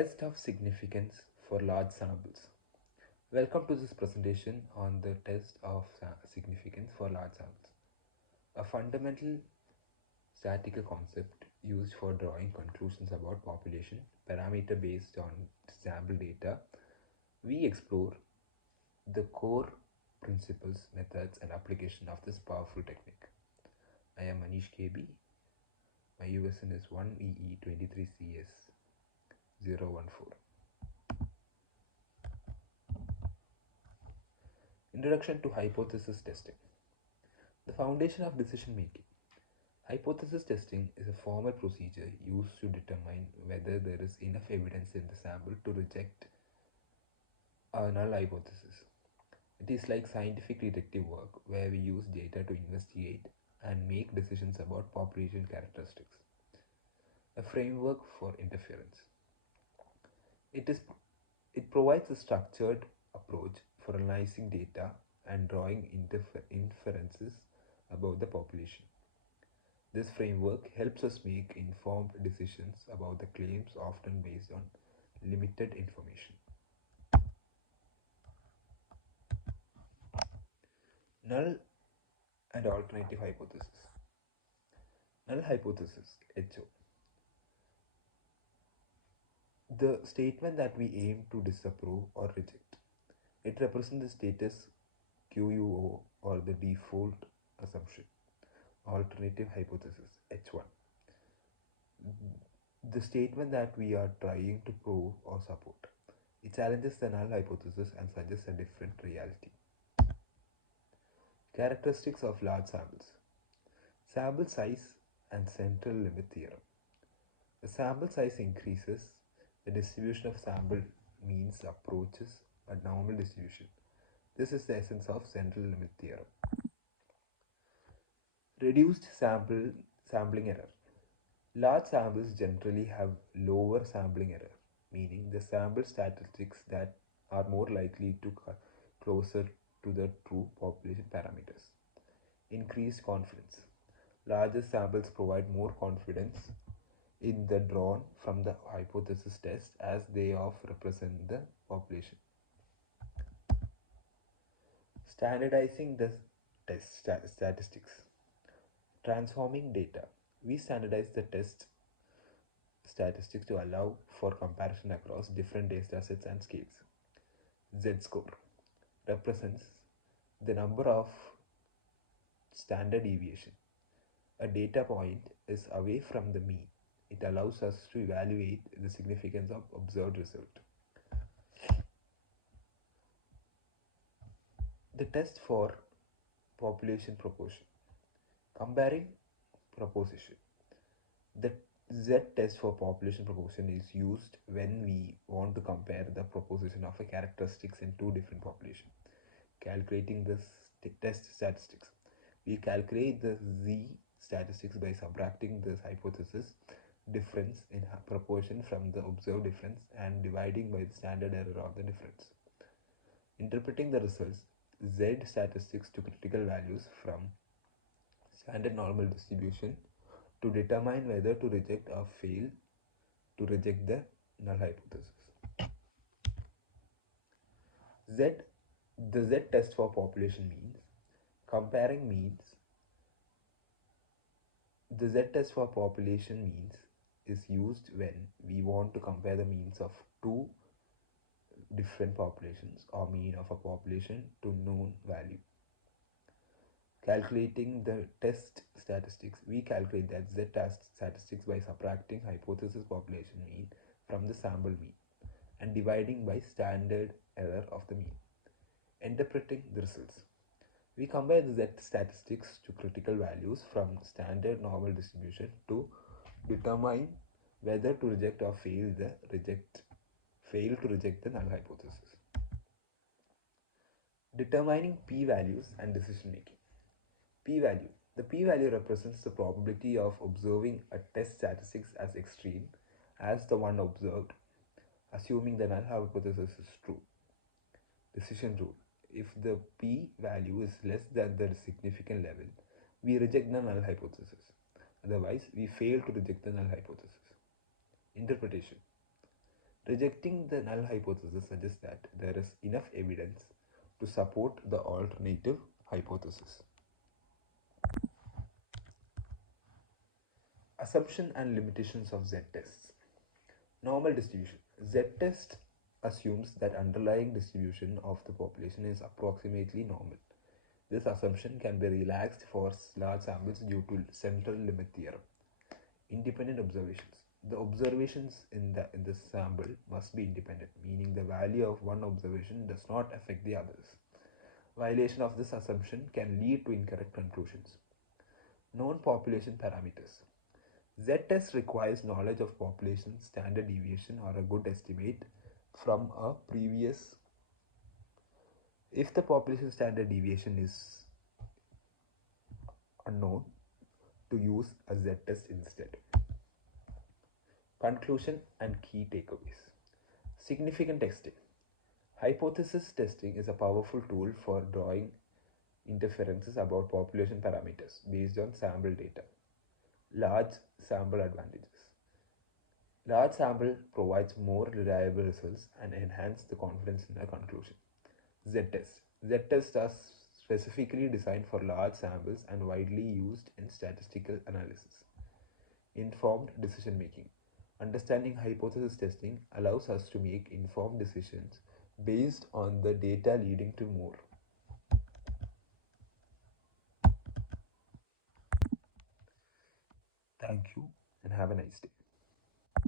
Test of significance for large samples. Welcome to this presentation on the test of significance for large samples, a fundamental statistical concept used for drawing conclusions about population parameter based on sample data. We explore the core principles, methods, and application of this powerful technique. I am Manish KB. My USN is 1EE23CS014. Introduction to hypothesis testing. The foundation of decision making. Hypothesis testing is a formal procedure used to determine whether there is enough evidence in the sample to reject a null hypothesis. It is like scientific detective work where we use data to investigate and make decisions about population characteristics. A framework for interference. It is it provides a structured approach for analyzing data and drawing inferences about the population. This framework helps us make informed decisions about the claims often based on limited information. Null and alternative hypothesis. Null hypothesis, HO. The statement that we aim to disapprove or reject. It represents the status quo or the default assumption. Alternative hypothesis, H1. The statement that we are trying to prove or support. It challenges the null hypothesis and suggests a different reality. Characteristics of large samples. Sample size and central limit theorem. The sample size increases, the distribution of sample means approaches a normal distribution. This is the essence of central limit theorem. Reduced sampling error. Large samples generally have lower sampling error, meaning the sample statistics that are more likely to closer to the true population parameters. Increased confidence. Larger samples provide more confidence in the drawn from the hypothesis test as they represent the population. Standardizing the test statistics. Transforming data. We standardize the test statistics to allow for comparison across different data sets and scales. Z-score represents the number of standard deviation. A data point is away from the mean. It allows us to evaluate the significance of observed result. The test for population proportion. Comparing proposition. The Z-test for population proportion is used when we want to compare the proposition of a characteristics in two different populations. Calculating the test statistics. We calculate the Z statistics by subtracting the hypothesis difference in proportion from the observed difference and dividing by the standard error of the difference. Interpreting the results, Z statistics to critical values from standard normal distribution to determine whether to reject or fail to reject the null hypothesis. Z, the Z test for population means. Comparing means. The Z test for population means is used when we want to compare the means of two different populations or mean of a population to known value. Calculating the test statistics, we calculate that Z test statistics by subtracting hypothesis population mean from the sample mean and dividing by standard error of the mean. Interpreting the results. We compare the Z statistics to critical values from standard normal distribution to determine whether to reject or fail to reject the null hypothesis. Determining p-values and decision making. P-value. The p-value represents the probability of observing a test statistics as extreme as the one observed, assuming the null hypothesis is true. Decision rule. If the p-value is less than the significant level, we reject the null hypothesis. Otherwise, we fail to reject the null hypothesis. Interpretation. Rejecting the null hypothesis suggests that there is enough evidence to support the alternative hypothesis. Assumption and limitations of z-tests. Normal distribution. Z-test assumes that underlying distribution of the population is approximately normal. This assumption can be relaxed for large samples due to central limit theorem. Independent observations. The observations in the sample must be independent, meaning the value of one observation does not affect the others. Violation of this assumption can lead to incorrect conclusions. Known population parameters. Z-test requires knowledge of population standard deviation or a good estimate from a previous. If the population standard deviation is unknown, to use a Z-test instead. Conclusion and key takeaways. Significant testing. Hypothesis testing is a powerful tool for drawing inferences about population parameters based on sample data. Large sample advantages. Large sample provides more reliable results and enhance the confidence in a conclusion. Z-test. Z-tests are specifically designed for large samples and widely used in statistical analysis. Informed decision making. Understanding hypothesis testing allows us to make informed decisions based on the data leading to more. Thank you and have a nice day.